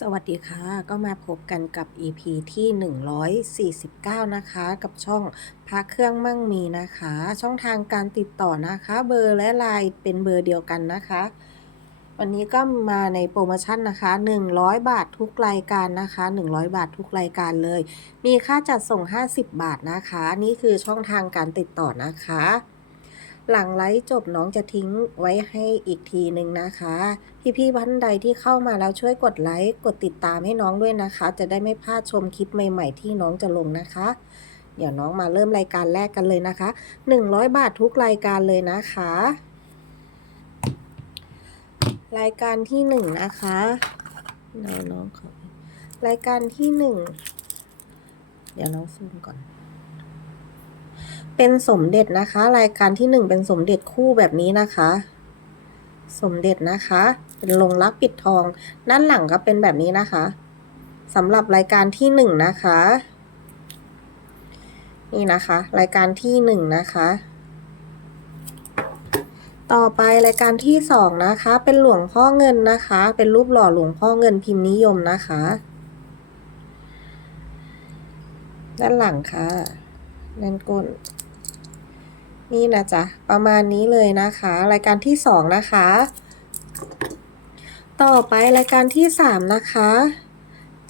สวัสดีค่ะ ก็มาพบกันกับ EP ที่ 149 นะคะ กับช่องพระเครื่องมั่งมีนะคะ ช่องทางการติดต่อนะคะ เบอร์และไลน์เป็นเบอร์เดียวกันนะคะ วันนี้ก็มาในโปรโมชั่นนะคะ 100 บาททุกรายการนะคะ 100 บาททุกรายการเลย มีค่าจัดส่ง 50 บาทนะคะ นี่คือช่องทางการติดต่อนะคะ หลังไลฟ์จบน้องจะทิ้งไว้ให้อีกทีหนึ่งนะคะ พี่ๆท่านใดที่เข้ามาแล้วช่วยกดไลค์กดติดตามให้น้องด้วยนะคะ จะได้ไม่พลาดชมคลิปใหม่ ๆ ที่น้องจะลงนะคะ เดี๋ยวน้องมาเริ่มรายการแรกกันเลยนะคะ 100 บาททุกรายการเลยนะคะ รายการที่หนึ่งนะคะน้องน้องขอรายการที่หนึ่งเดี๋ยวน้องซูมก่อน เป็นสมเด็จนะคะ รายการที่หนึ่งเป็นสมเด็จคู่แบบนี้นะคะ สมเด็จนะคะ เป็นลงรักปิดทอง ด้านหลังก็เป็นแบบนี้นะคะสำหรับรายการที่หนึ่งนะคะ นี่นะคะ รายการที่หนึ่งนะคะ ต่อไปรายการที่สองนะคะ เป็นหลวงพ่อเงินนะคะ เป็นรูปหล่อหลวงพ่อเงินพิมพ์นิยมนะคะ ด้านหลังค่ะด้านก้น นี่นะจ๊ะ ประมาณนี้เลยนะคะ รายการที่สองนะคะ ต่อไปรายการที่สามนะคะ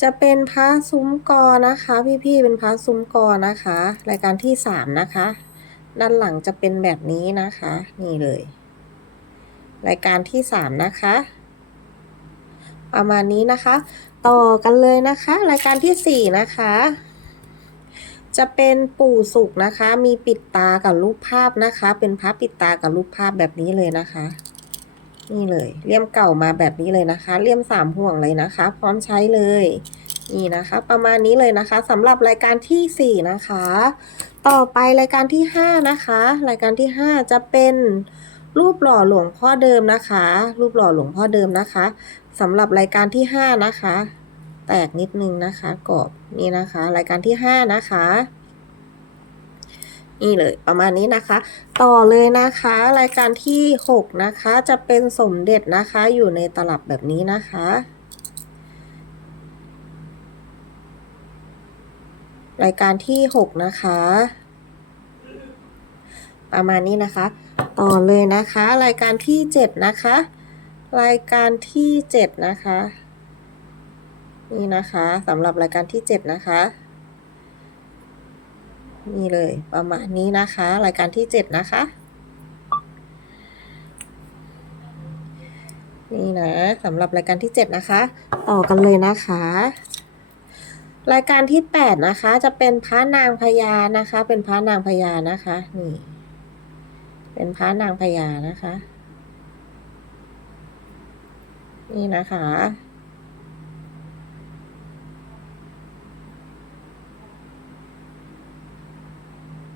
จะเป็นพระซุ้มกอนะคะ พี่ๆเป็นพระซุ้มกอนะคะ รายการที่สามนะคะ ด้านหลังจะเป็นแบบนี้นะคะ นี่เลย รายการที่สามนะคะ ประมาณนี้นะคะ ต่อกันเลยนะคะ รายการที่สี่นะคะ จะเป็นปู่สุกนะคะ มีปิดตากับรูปภาพนะคะ เป็นพระปิดตากับรูปภาพแบบนี้เลยนะคะ นี่เลยเลี่ยมเก่ามาแบบนี้เลยนะคะเลี่ยมสามห่วงเลยนะคะ พร้อมใช้เลยนี่นะคะ ประมาณนี้เลยนะคะสำหรับรายการที่สี่นะคะ ต่อไปรายการที่ห้านะคะ รายการที่ห้าจะเป็นรูปหล่อหลวงพ่อเดิมนะคะ รูปหล่อหลวงพ่อเดิมนะคะสำหรับรายการที่ห้านะคะ ตกนิดนึงนะคะกรอบนี่นะคะ รายการที่ห้านะคะนี่เลยประมาณนี้นะคะ ต่อเลยนะคะ รายการที่หกนะคะจะเป็นสมเด็จนะคะอยู่ในตลับแบบนี้นะคะ รายการที่หกนะคะ ประมาณนี้นะคะ ต่อเลยนะคะ รายการที่เจ็ดนะคะ รายการที่เจ็ดนะคะ นี่นะคะสำหรับรายการที่เจ็ดนะคะ นี่เลยประมาณนี้นะคะ รายการที่เจ็ดนะคะ นี่นะสำหรับรายการที่เจ็ดนะคะ ต่อกันเลยนะคะ รายการที่แปดนะคะ จะเป็นพระนางพญานะคะ เป็นพระนางพญานะคะนี่เป็นพระนางพญานะคะ นี่นะคะ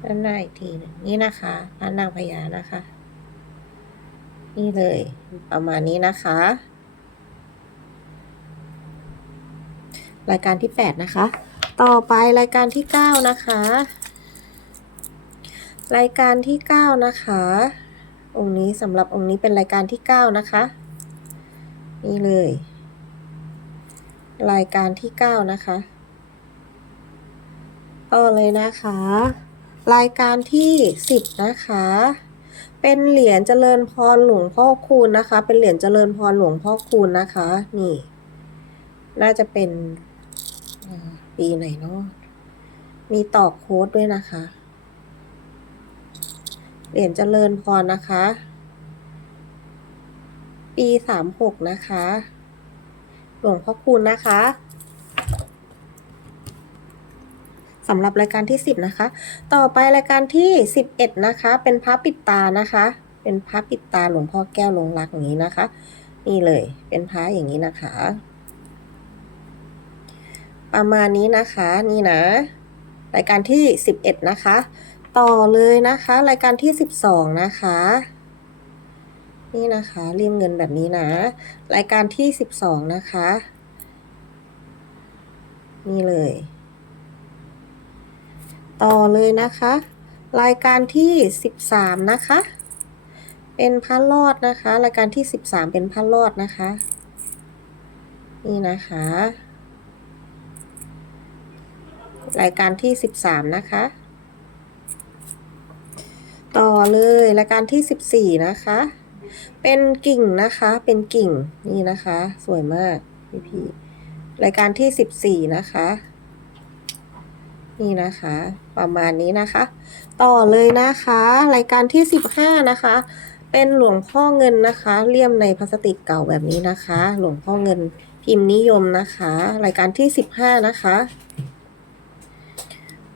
ด้านหน้าอีกทีหนึงนี่นะคะพระนางพญานะคะ นี่เลย ประมาณนี้นะคะ รายการที่แปดนะคะ ต่อไปรายการที่เก้านะคะ รายการที่เก้านะคะ องค์นี้สำหรับองค์นี้เป็นรายการที่เก้านะคะ นี่เลย รายการที่เก้านะคะ ต่อเลยนะคะ รายการที่สิบนะคะ เป็นเหรียญเจริญพรหลวงพ่อคูณนะคะ เป็นเหรียญเจริญพรหลวงพ่อคูณนะคะ นี่ น่าจะเป็นปีไหนเนาะมีตอกโค้ดด้วยนะคะ เหรียญเจริญพรนะคะ ปีสามหกนะคะ หลวงพ่อคูณนะคะ สำหรับรายการที่สิบนะคะ ต่อไปรายการที่สิบเอ็ดนะคะ เป็นพระปิดตานะคะ เป็นพระปิดตาหลวงพ่อแก้วลงรักอย่างนี้นะคะ นี่เลยเป็นพระอย่างนี้นะคะ ประมาณนี้นะคะนี่นะ รายการที่สิบเอ็ดนะคะ ต่อเลยนะคะ รายการที่สิบสองนะคะนี่นะคะเรียมเงินแบบนี้นะ รายการที่สิบสองนะคะ นี่เลย ต่อเลยนะคะ รายการที่สิบสามนะคะ เป็นพระรอดนะคะ รายการที่สิบสามเป็นพระรอดนะคะ นี่นะคะ รายการที่สิบสามนะคะ ต่อเลยรายการที่สิบสี่นะคะ เป็นกิ่งนะคะ เป็นกิ่งนี่นะคะ สวยมากพี่พี่รายการที่สิบสี่นะคะ นี่นะคะ ประมาณนี้นะคะ ต่อเลยนะคะ รายการที่สิบห้านะคะ เป็นหลวงพ่อเงินนะคะ เลี่ยมในพลาสติกเก่าแบบนี้นะคะ หลวงพ่อเงินพิมพ์นิยมนะคะ รายการที่สิบห้านะคะ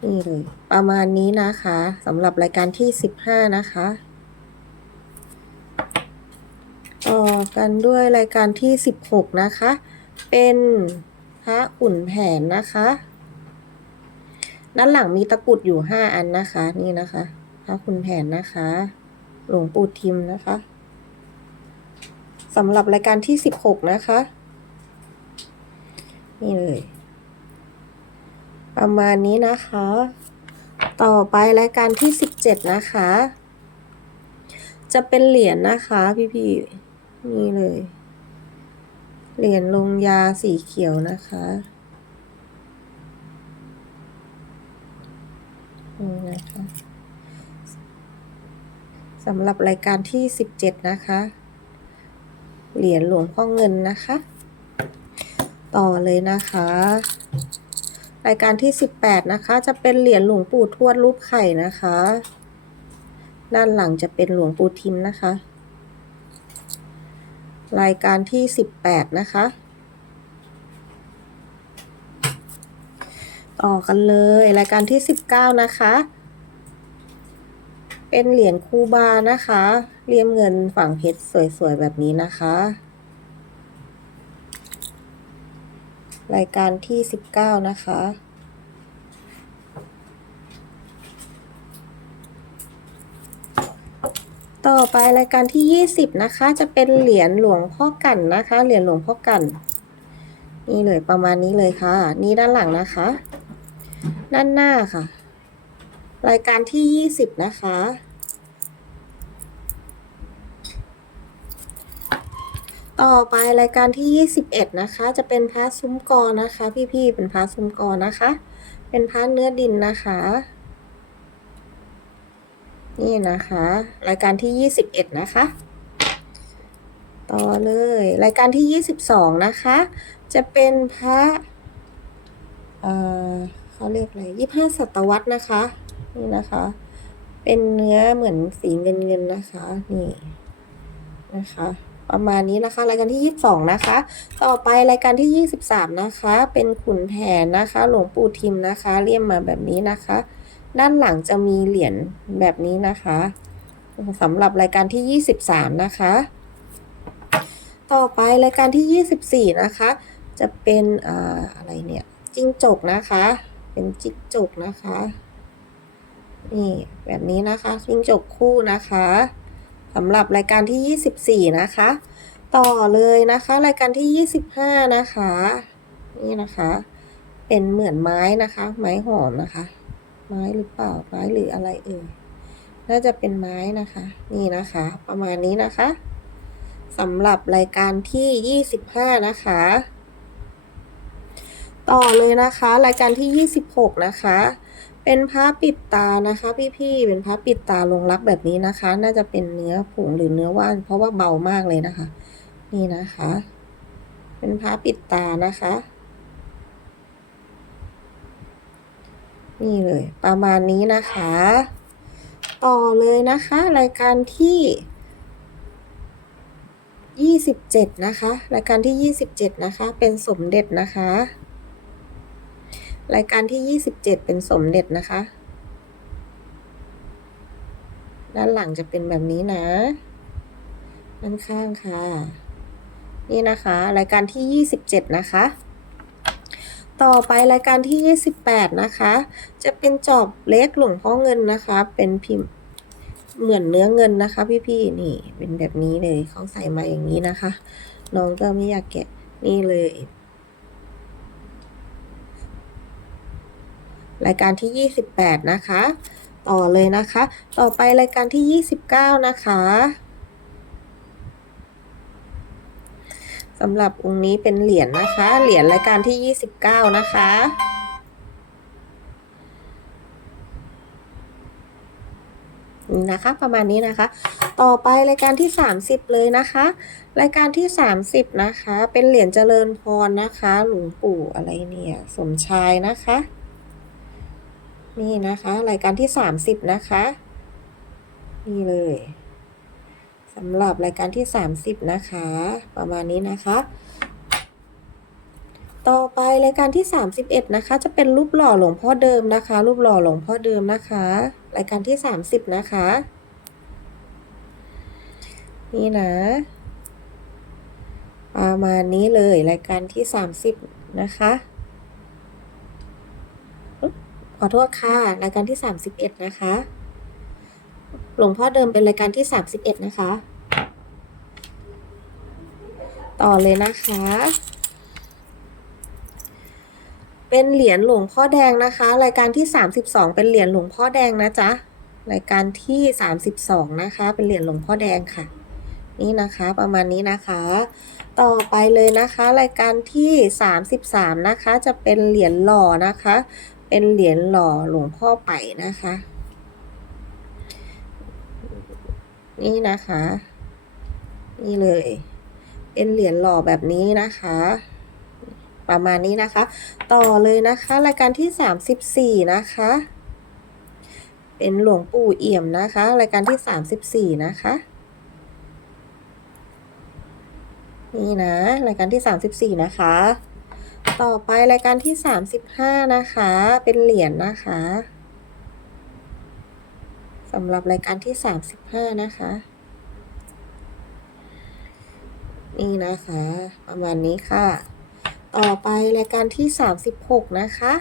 นี่เลยประมาณนี้นะคะสำหรับรายการที่สิบห้านะคะต่อกันด้วยรายการที่สิบหกนะคะ เป็นพระขุนแผนนะคะ ด้านหลังมีตะกุดอยู่ห้าอันนะคะ นี่นะคะพระขุนแผนนะคะ หลวงปู่ทิมนะคะสำหรับรายการที่สิบหกนะคะ นี่เลย ประมาณนี้นะคะ ต่อไปรายการที่สิบเจ็ดนะคะ จะเป็นเหรียญนะคะพี่ๆนี่เลย เหรียญลงยาสีเขียวนะคะ นี่นะคะสำหรับรายการที่สิบเจ็ดนะคะ เหรียญหลวงพ่อเงินนะคะ ต่อเลยนะคะ รายการที่สิบแปดนะคะ จะเป็นเหรียญหลวงปู่ทวดรูปไข่นะคะ ด้านหลังจะเป็นหลวงปู่ทิมนะคะ รายการที่สิบแปดนะคะ ต่อกันเลย รายการที่สิบเก้านะคะ เป็นเหรียญคูบานะคะเลี่ยมเงินฝั่งเพชรสวยๆ แบบนี้นะคะ รายการที่สิบเก้านะคะต่อไปรายการที่ยี่สิบนะคะ จะเป็นเหรียญหลวงพ่อกันนะคะ เหรียญหลวงพ่อกัน นี่เลยประมาณนี้เลยค่ะ นี่ด้านหลังนะคะ ด้านหน้าค่ะ รายการที่ยี่สิบนะคะ ต่อไปรายการที่ยี่สิบเอ็ดนะคะ จะเป็นพระซุ้มกอนะคะ พี่ๆ เป็นพระซุ้มกอนะคะ เป็นพระเนื้อดินนะคะ นี่นะคะ รายการที่ยี่สิบเอ็ดนะคะต่อเลย รายการที่ยี่สิบสองนะคะ จะเป็นพระเอ่อ เขาเรียกอะไรยี่ห้าศตวรรษนะคะ นี่นะคะ เป็นเนื้อเหมือนสีเงินเงินนะคะ นี่นะคะประมาณนี้นะคะ รายการที่ยี่สิบสองนะคะ ต่อไปรายการที่ยี่สิบสามนะคะ เป็นขุนแผนนะคะ หลวงปู่ทิมนะคะเลี่ยมมาแบบนี้นะคะ ด้านหลังจะมีเหรียญแบบนี้นะคะสำหรับรายการที่ยี่สิบสามนะคะ ต่อไปรายการที่ยี่สิบสี่นะคะ จะเป็นอ่าอะไรเนี่ยจิ้งจกนะคะ เป็นจิ้งจกนะคะ นี่แบบนี้นะคะจิ้งจกคู่นะคะสำหรับรายการที่ 24 นะคะ ต่อเลยนะคะ รายการที่ 25 นะคะ นี่นะคะ เป็นเหมือนไม้นะคะ ไม้หอมนะคะ ไม้หรือเปล่าไม้หรืออะไรเอ่ยน่าจะเป็นไม้นะคะ นี่นะคะ ประมาณนี้นะคะสำหรับรายการที่ 25 นะคะ ต่อเลยนะคะ รายการที่ 26 นะคะ เป็นพระปิดตานะคะ พี่ๆ เป็นพระปิดตาลงรักแบบนี้นะคะ น่าจะเป็นเนื้อผงหรือเนื้อว่านเพราะว่าเบามากเลยนะคะ นี่นะคะ เป็นพระปิดตานะคะ นี่เลย ประมาณนี้นะคะ ต่อเลยนะคะ รายการที่27 นะคะ รายการที่ 27 นะคะ เป็นสมเด็จนะคะ รายการที่ 27 เป็นสมเด็จนะคะ ด้านหลังจะเป็นแบบนี้นะ ด้านข้างค่ะ นี่นะคะ รายการที่ 27 นะคะ ต่อไปรายการที่ 28 นะคะ จะเป็นจอบเล็กหลวงพ่อเงินนะคะ เป็นพิมพ์เหมือนเนื้อเงินนะคะ พี่ๆ นี่เป็นแบบนี้เลยเขาใส่มาอย่างนี้นะคะ น้องก็ไม่อยากแกะนี่เลย รายการที่ 28 นะคะ ต่อเลยนะคะ ต่อไปรายการที่ 29 นะคะสำหรับองค์นี้เป็นเหรียญนะคะ เหรียญรายการที่ 29 นะคะ นี่นะคะประมาณนี้นะคะ ต่อไปรายการที่ 30 เลยนะคะ รายการที่ 30 นะคะ เป็นเหรียญเจริญพรนะคะ หลวงปู่อะไรเนี่ย สมชายนะคะ นี่นะคะรายการที่ 30 นะคะ นี่เลยสำหรับรายการที่ 30 นะคะ ประมาณนี้นะคะ ต่อไปรายการที่ 31 นะคะ จะเป็นรูปหล่อหลวงพ่อเดิมนะคะ รูปหล่อหลวงพ่อเดิมนะคะ รายการที่ 30 นะคะ นี่นะประมาณนี้เลยรายการที่ 30 นะคะ ขอโทษค่ะ รายการที่ 31 นะคะ หลวงพ่อเดิมเป็นรายการที่ 31 นะคะ ต่อเลยนะคะ เป็นเหรียญหลวงพ่อแดงนะคะ รายการที่ 32 เป็นเหรียญหลวงพ่อแดงนะจ๊ะ รายการที่ 32 นะคะ เป็นเหรียญหลวงพ่อแดงค่ะ นี่นะคะประมาณนี้นะคะ ต่อไปเลยนะคะ รายการที่ 33 นะคะ จะเป็นเหรียญหล่อนะคะ เป็นเหรียญหล่อหลวงพ่อไปนะคะ นี่นะคะ นี่เลย เป็นเหรียญหล่อแบบนี้นะคะ ประมาณนี้นะคะ ต่อเลยนะคะรายการที่34นะคะ เป็นหลวงปู่เอี่ยมนะคะ รายการที่34นะคะนี่นะ รายการที่ 34 นะคะ ต่อไปรายการที่ 35 นะคะ เป็นเหรียญนะคะสำหรับรายการที่ 35 นะคะ นี่นะคะ ประมาณนี้ค่ะ ต่อไปรายการที่ 36 นะคะ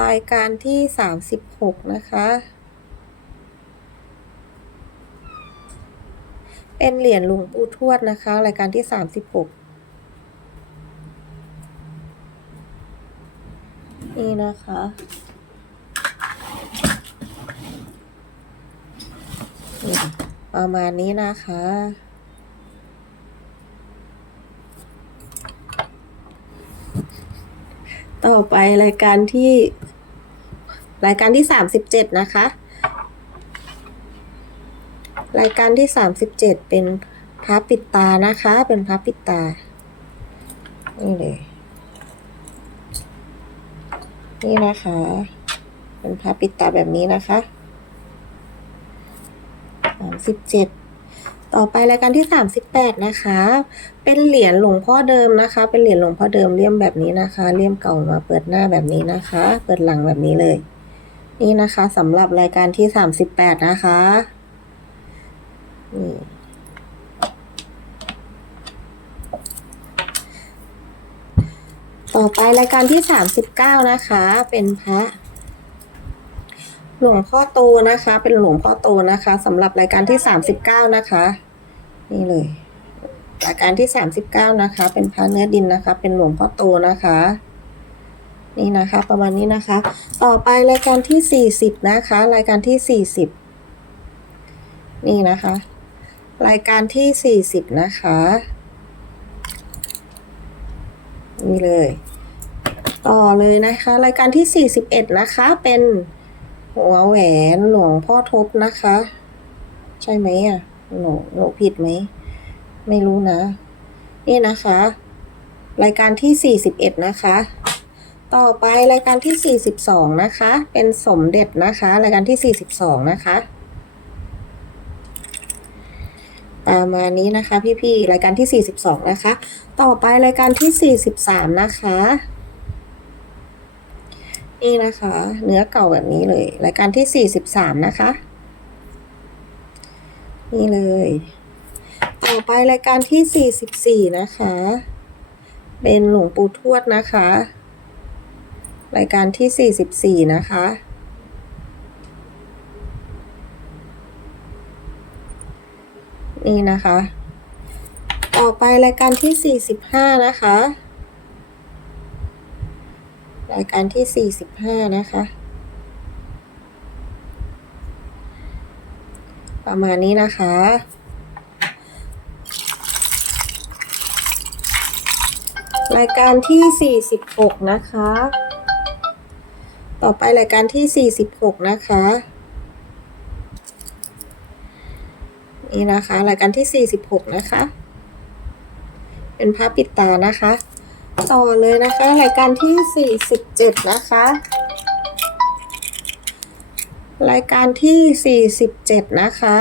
รายการที่ 36 นะคะเป็นเหรียญหลวงปู่ทวดนะคะ รายการที่36 นี่นะคะ ประมาณนี้นะคะ ต่อไปรายการที่ รายการที่37นะคะ รายการที่37เป็นพระปิดตานะคะ เป็นพระปิดตา นี่เลย นี่นะคะ เป็นพระปิดตาแบบนี้นะคะ37ต่อไปรายการที่ 38 นะคะ เป็นเหรียญหลวงพ่อเดิมนะคะ เป็นเหรียญหลวงพ่อเดิมเลี่ยมแบบนี้นะคะ เลี่ยมเก่ามาเปิดหน้าแบบนี้นะคะ เปิดหลังแบบนี้เลย นี่นะคะสำหรับรายการที่ 38 นะคะนี่ ต่อไปรายการที่ 39 นะคะ เป็นพระหลวงพ่อโตนะคะ เป็นหลวงพ่อโตนะคะสำหรับรายการที่ 39 นะคะ นี่เลย รายการที่ 39 นะคะ เป็นพระเนื้อดินนะคะ เป็นหลวงพ่อโตนะคะ นี่นะคะ ประมาณนี้นะคะ ต่อไปรายการที่ 40 นะคะ รายการที่ 40 นี่นะคะ รายการที่ 40 นะคะ นี่เลย ต่อเลยนะคะ รายการที่ 41 นะคะ เป็นหัวแหวนหลวงพ่อทบนะคะ ใช่ไหมอะหนูหนูผิดไหม ไม่รู้นะ นี่นะคะ รายการที่ 41 นะคะ ต่อไปรายการที่ 42 นะคะ เป็นสมเด็จนะคะ รายการที่ 42 นะคะ ประมานี้นะคะ พี่ๆรายการที่ 42 นะคะ ต่อไปรายการที่ 43 นะคะนี่นะคะ เนื้อเก่าแบบนี้เลย รายการที่ 43 นะคะ นี่เลย ต่อไปรายการที่ 44 นะคะ เป็นหลวงปู่ทวดนะคะ รายการที่ 44 นะคะ นี่นะคะ ต่อไปรายการที่ 45 นะคะ รายการที่ 45 นะคะ ประมาณนี้นะคะรายการที่ 46 นะคะ ต่อไปรายการที่ 46 นะคะ นี่นะคะรายการที่ 46 นะคะ เป็นผ้าปิดตานะคะ ต่อเลยนะคะรายการที่ 47 นะคะ รายการที่ 47 นะคะ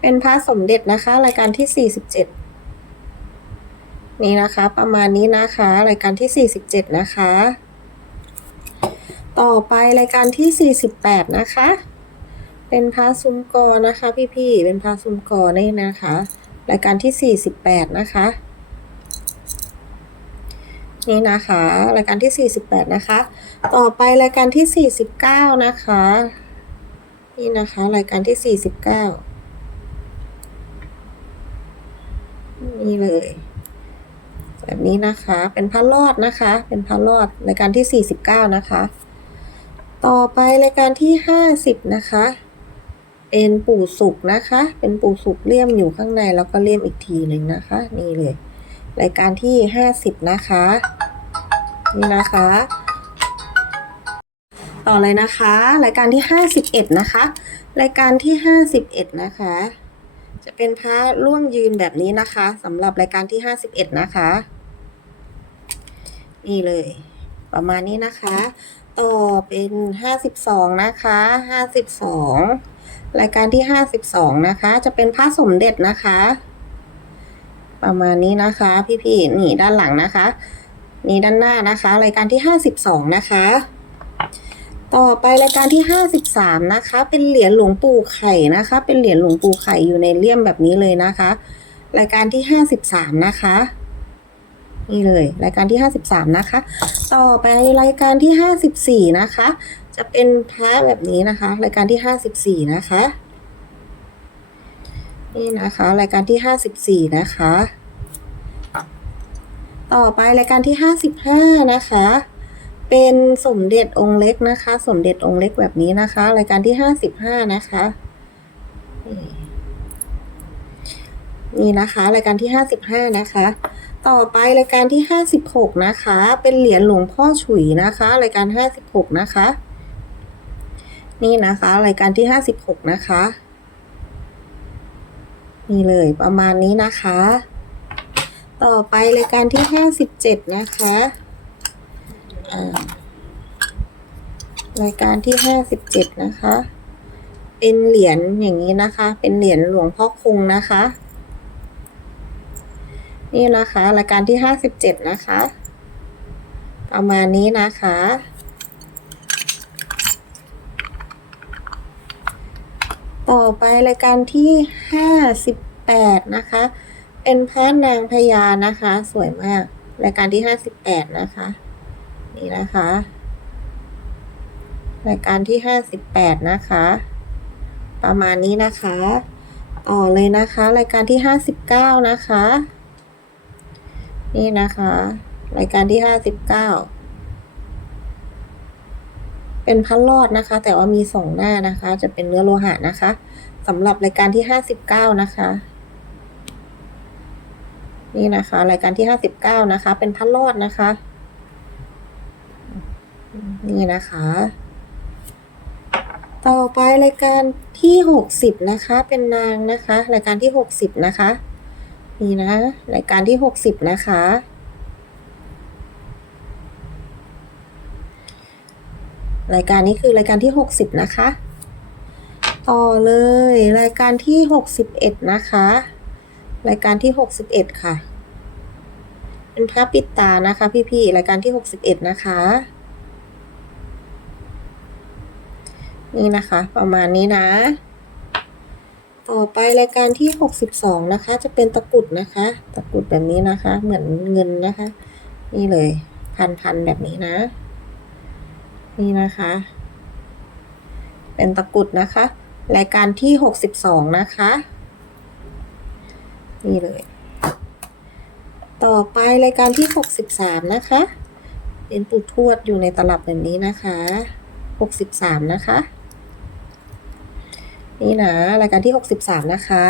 เป็นพระสมเด็จนะคะ รายการที่ 47 นี่นะคะ ประมาณนี้นะคะ รายการที่ 47 นะคะ ต่อไปรายการที่ 48 นะคะ เป็นพระซุ้มกอนะคะพี่ๆ เป็นพระซุ้มกอนี่นะคะ รายการที่ 48 นะคะ นี่นะคะ รายการที่ 48 นะคะ ต่อไปรายการที่ 49 นะคะ นี่นะคะ รายการที่ 49 นี่เลย แบบนี้นะคะ เป็นพระรอดนะคะ เป็นพระรอดรายการที่ 49 นะคะต่อไปรายการที่ 50 นะคะ เป็นปู่สุกนะคะ เป็นปู่สุกเลี่ยมอยู่ข้างในแล้วก็เลี่ยมอีกทีหนึ่งนะคะ นี่เลย รายการที่50นะคะ นี่นะคะ ต่อเลยนะคะ รายการที่51นะคะ รายการที่51นะคะ จะเป็นพระร่วงยืนแบบนี้นะคะสำหรับรายการที่51นะคะ นี่เลย ประมาณนี้นะคะ ต่อเป็น52นะคะ52 รายการที่52นะคะ จะเป็นพระสมเด็จนะคะ ประมาณนี้นะคะ พี่ๆนี่ด้านหลังนะคะ นี่ด้านหน้านะคะ รายการที่52นะคะ ต่อไปรายการที่53นะคะ เป็นเหรียญหลวงปู่ไข่นะคะ เป็นเหรียญหลวงปู่ไข่อยู่ในเลี่ยมแบบนี้เลยนะคะ รายการที่53นะคะนี่เลย รายการที่ 53 นะคะ ต่อไปรายการที่ 54 นะคะ จะเป็นพระแบบนี้นะคะ รายการที่54นะคะ นี่นะคะ รายการที่54นะคะ ต่อไปรายการที่55นะคะ เป็นสมเด็จองค์เล็กนะคะ สมเด็จองค์เล็กแบบนี้นะคะ รายการที่55นะคะนี่นะคะ รายการที่55นะคะ ต่อไปรายการที่56นะคะ เป็นเหรียญหลวงพ่อฉุยนะคะ รายการ56นะคะ นี่นะคะ รายการที่56นะคะ นี่เลยประมาณนี้นะคะ ต่อไปรายการที่57นะคะรายการที่57นะคะ เป็นเหรียญอย่างนี้นะคะ เป็นเหรียญหลวงพ่อคงนะคะ นี่นะคะ รายการที่57นะคะ ประมาณนี้นะคะ ต่อไปรายการที่ 58 นะคะ เป็นพระนางพญานะคะ สวยมาก รายการที่ 58 นะคะ นี่นะคะ รายการที่ 58 นะคะ ประมาณนี้นะคะ ต่อเลยนะคะ รายการที่ 59 นะคะ นี่นะคะ รายการที่ 59 เป็นพันรอดนะคะ แต่ว่ามีสองหน้านะคะ จะเป็นเนื้อโลหะนะคะสำหรับรายการที่59นะคะ นี่นะคะ รายการที่59นะคะ เป็นพันรอดนะคะ นี่นะคะ ต่อไปรายการที่60นะคะ เป็นนางนะคะ รายการที่60นะคะ นี่นะ รายการที่60นะคะ รายการนี้คือรายการที่ 60 นะคะ ต่อเลยรายการที่ 61 นะคะ รายการที่ 61 ค่ะ เป็นพระปิดตานะคะพี่ๆรายการที่ 61 นะคะ นี่นะคะ ประมาณนี้นะ ต่อไปรายการที่ 62 นะคะ จะเป็นตะกุดนะคะ ตะกุดแบบนี้นะคะ เหมือนเงินนะคะ นี่เลยพันๆแบบนี้นะ นี่นะคะ เป็นตะกุดนะคะ รายการที่62นะคะ นี่เลย ต่อไปรายการที่63นะคะ เป็นปูทวดอยู่ในตลับแบบนี้นะคะ63นะคะ นี่นะรายการที่63นะคะ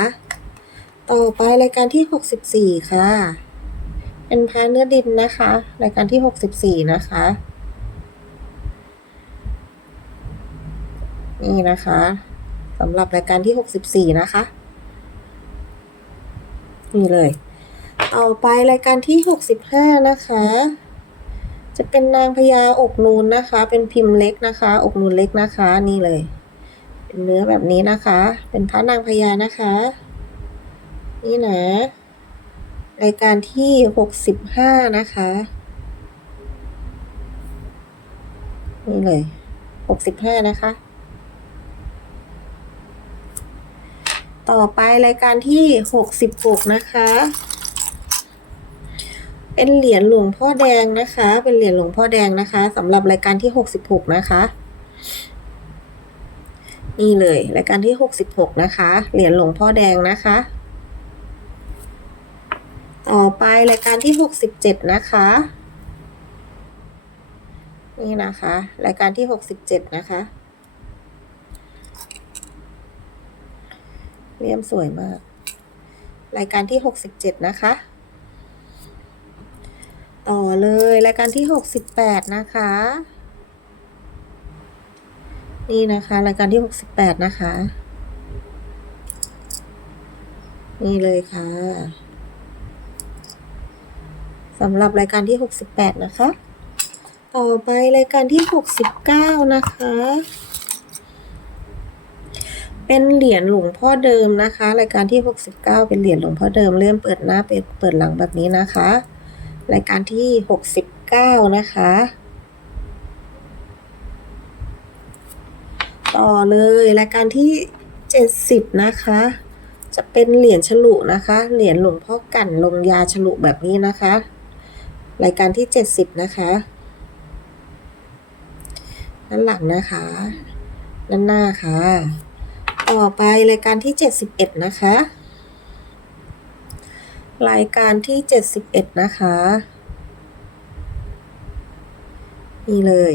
ต่อไปรายการที่64ค่ะ เป็นพระเนื้อดินนะคะ รายการที่หกสิบสี่นะคะ นี่นะคะสำหรับรายการที่หกสิบสี่นะคะ นี่เลยต่อไปรายการที่หกสิบห้านะคะ จะเป็นนางพญาอกนูนนะคะ เป็นพิมพ์เล็กนะคะ อกนูนเล็กนะคะ นี่เลย เป็นเนื้อแบบนี้นะคะ เป็นพระนางพญานะคะ นี่นะ รายการที่หกสิบห้านะคะ นี่เลยหกสิบห้านะคะ ต่อไปรายการที่หกสิบหกนะคะ เป็นเหรียญหลวงพ่อแดงนะคะ เป็นเหรียญหลวงพ่อแดงนะคะสำหรับรายการที่หกสิบหกนะคะ นี่เลยรายการที่หกสิบหกนะคะ เหรียญหลวงพ่อแดงนะคะ ต่อไปรายการที่หกสิบเจ็ดนะคะ นี่นะคะ รายการที่หกสิบเจ็ดนะคะ เรียมสวยมาก รายการที่หกสิบเจ็ดนะคะ ต่อเลยรายการที่หกสิบแปดนะคะ นี่นะคะรายการที่หกสิบแปดนะคะ นี่เลยค่ะสำหรับรายการที่หกสิบแปดนะคะ ต่อไปรายการที่หกสิบเก้านะคะ เป็นเหรียญหลวงพ่อเดิมนะคะ รายการที่หกสิบเก้าเป็นเหรียญหลวงพ่อเดิมเริ่มเปิดหน้าเปิดเปิดหลังแบบนี้นะคะ รายการที่หกสิบเก้านะคะ ต่อเลยรายการที่เจ็ดสิบนะคะ จะเป็นเหรียญฉลุนะคะ เหรียญหลวงพ่อกั่นลงยาฉลุแบบนี้นะคะ รายการที่เจ็ดสิบนะคะด้านหลังนะคะ ด้านหน้าค่ะ ต่อไปรายการที่เจ็ดสิบเอ็ดนะคะ รายการที่เจ็ดสิบเอ็ดนะคะ นี่เลย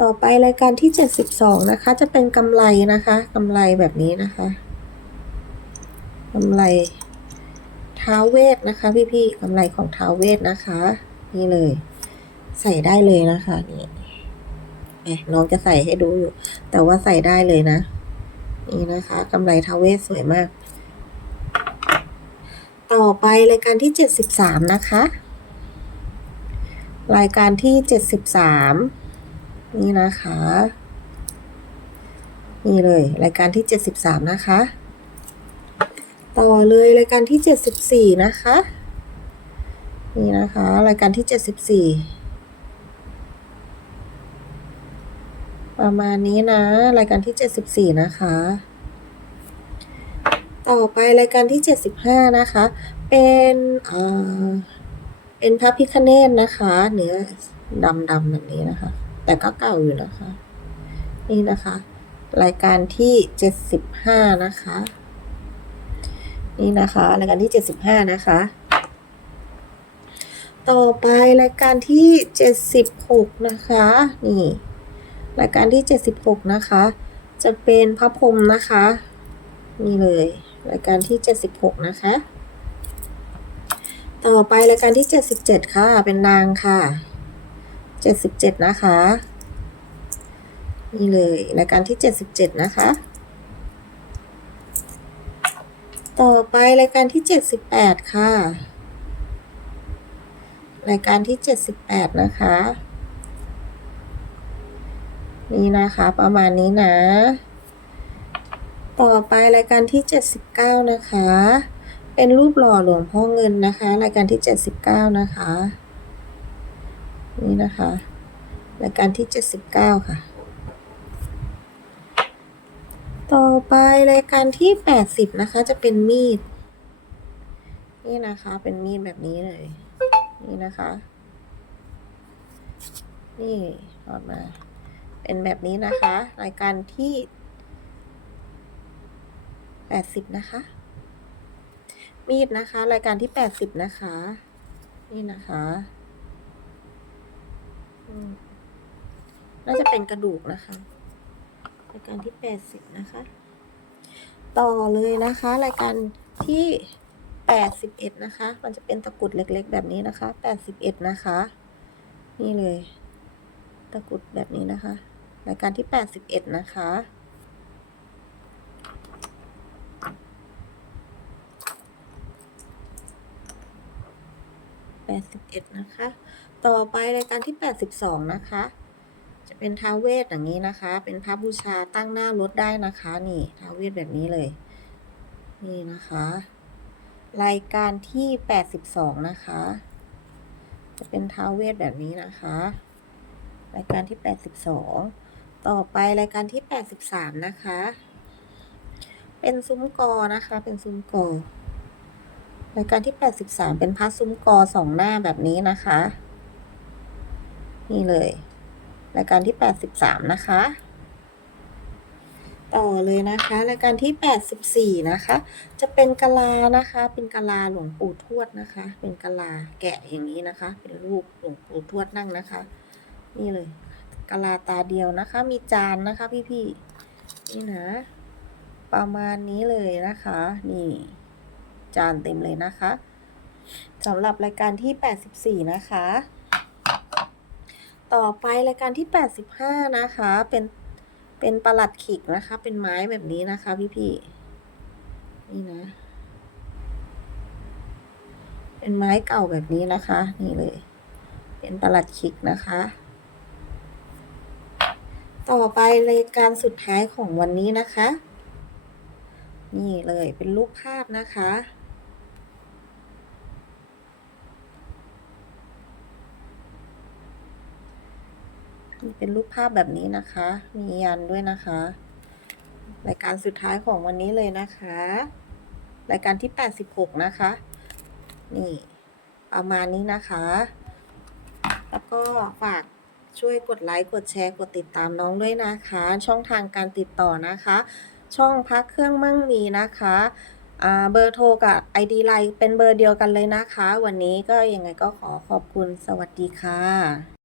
ต่อไปรายการที่เจ็ดสิบสองนะคะ จะเป็นกำไรนะคะกำไรแบบนี้นะคะกำไรท้าเวทนะคะ พี่ๆกำไรของท้าเวทนะคะ นี่เลย ใส่ได้เลยนะคะนี่เอ๊ะน้องจะใส่ให้ดูอยู่ แต่ว่าใส่ได้เลยนะ นี่นะคะกำไรทาเวสสวยมาก ต่อไปรายการที่ 73 นะคะ รายการที่ 73 นี่นะคะ นี่เลยรายการที่ 73 นะคะ ต่อเลยรายการที่ 74 นะคะ นี่นะคะ รายการที่ 74 ประมาณนี้นะ รายการที่เจ็ดสิบสี่นะคะ ต่อไปรายการที่เจ็ดสิบห้านะคะ เป็นเอ่อเป็นพระพิคเนตนะคะ เนื้อดำๆแบบนี้นะคะ แต่ก็เก่าอยู่นะคะ นี่นะคะ รายการที่เจ็ดสิบห้านะคะ นี่นะคะ รายการที่เจ็ดสิบห้านะคะต่อไปรายการที่เจ็ดสิบหกนะคะ นี่ รายการที่เจ็ดสิบหกนะคะ จะเป็นพระพรหมนะคะ นี่เลย รายการที่เจ็ดสิบหกนะคะ ต่อไปรายการที่เจ็ดสิบเจ็ดค่ะ เป็นนางค่ะเจ็ดสิบเจ็ดนะคะ นี่เลยรายการที่เจ็ดสิบเจ็ดนะคะ ต่อไปรายการที่เจ็ดสิบแปดค่ะ รายการที่เจ็ดสิบแปดนะคะ นี่นะคะประมาณนี้นะ ต่อไปรายการที่เจ็ดสิบเก้านะคะ เป็นรูปหล่อหลวงพ่อเงินนะคะ รายการที่เจ็ดสิบเก้านะคะ นี่นะคะ รายการที่เจ็ดสิบเก้าค่ะ ต่อไปรายการที่แปดสิบนะคะ จะเป็นมีด นี่นะคะเป็นมีดแบบนี้เลย นี่นะคะ นี่ออกมา เป็นแบบนี้นะคะ รายการที่แปดสิบนะคะ มีดนะคะ รายการที่แปดสิบนะคะ นี่นะคะน่าจะเป็นกระดูกนะคะ รายการที่แปดสิบนะคะ ต่อเลยนะคะ รายการที่แปดสิบเอ็ดนะคะ มันจะเป็นตะกุดเล็กๆ แบบนี้นะคะแปดสิบเอ็ดนะคะ นี่เลย ตะกุดแบบนี้นะคะ รายการที่แปดสิบเอ็ดนะคะแปดสิบเอ็ดนะคะ ต่อไปรายการที่แปดสิบสองนะคะ จะเป็นท้าเวทอย่างนี้นะคะ เป็นพระบูชาตั้งหน้ารถได้นะคะ นี่ท้าเวทแบบนี้เลย นี่นะคะ รายการที่แปดสิบสองนะคะ จะเป็นท้าเวทแบบนี้นะคะ รายการที่แปดสิบสอง ต่อไปรายการที่แปดสิบสามนะคะ เป็นซุ้มกอนะคะ เป็นซุ้มกอ รายการที่ 83 เป็นพระซุ้มกอสองหน้าแบบนี้นะคะ นี่เลย รายการที่ 83 นะคะ ต่อเลยนะคะ รายการที่ 84 นะคะ จะเป็นกะลานะคะ เป็นกะลาหลวงปู่ทวดนะคะ เป็นกะลาแกะอย่างนี้นะคะ เป็นรูปหลวงปู่ทวดนั่งนะคะ นี่เลย กะลาตาเดียวนะคะ มีจานนะคะพี่ๆนี่นะ ประมาณนี้เลยนะคะ นี่ จานเต็มเลยนะคะสำหรับรายการที่ 84 นะคะ ต่อไปรายการที่ 85 นะคะ เป็น เป็นประหลัดขิกนะคะ เป็นไม้แบบนี้นะคะพี่ๆนี่นะ เป็นไม้เก่าแบบนี้นะคะ นี่เลย เป็นประหลัดขิกนะคะ ต่อไปรายการสุดท้ายของวันนี้นะคะ นี่เลยเป็นรูปภาพนะคะ นี่เป็นรูปภาพแบบนี้นะคะ มียันด้วยนะคะรายการสุดท้ายของวันนี้เลยนะคะ รายการที่ 86 นะคะ นี่ ประมาณนี้นะคะ แล้วก็ฝาก ช่วยกดไลค์ กดแชร์ กดติดตามน้องด้วยนะคะ ช่องทางการติดต่อนะคะ ช่องพักเครื่องมั่งมีนะคะเบอร์โทรกับ ID ไลน์เป็นเบอร์เดียวกันเลยนะคะ วันนี้ก็ยังไงก็ขอขอบคุณสวัสดีค่ะ